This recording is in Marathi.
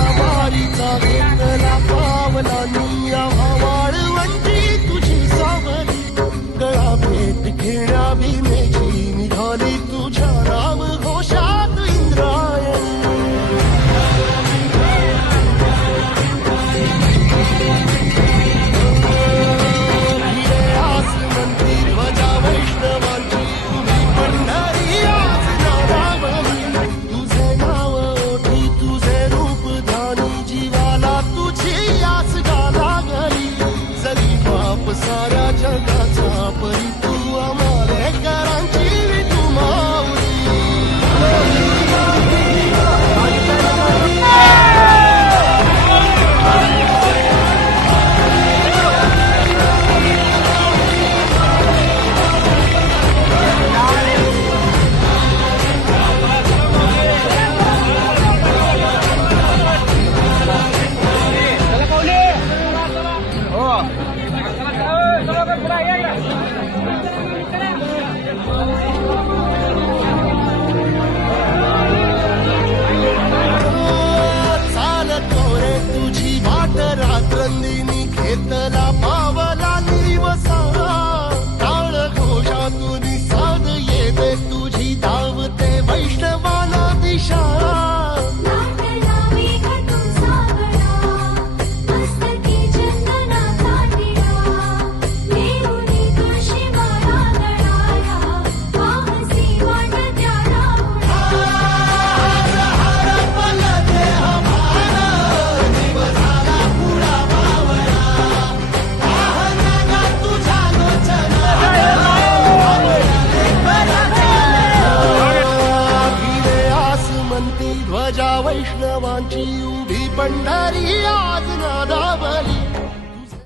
आवारीचा घेतला पावलांनी आवाळ वंची तुझी सावली. गळा भेट खेळा भीमेची निघाली. चालतो रे तुझी वाट रात्रंदिनी घेत वैष्णवांची उभी पंढरी आज नादावली.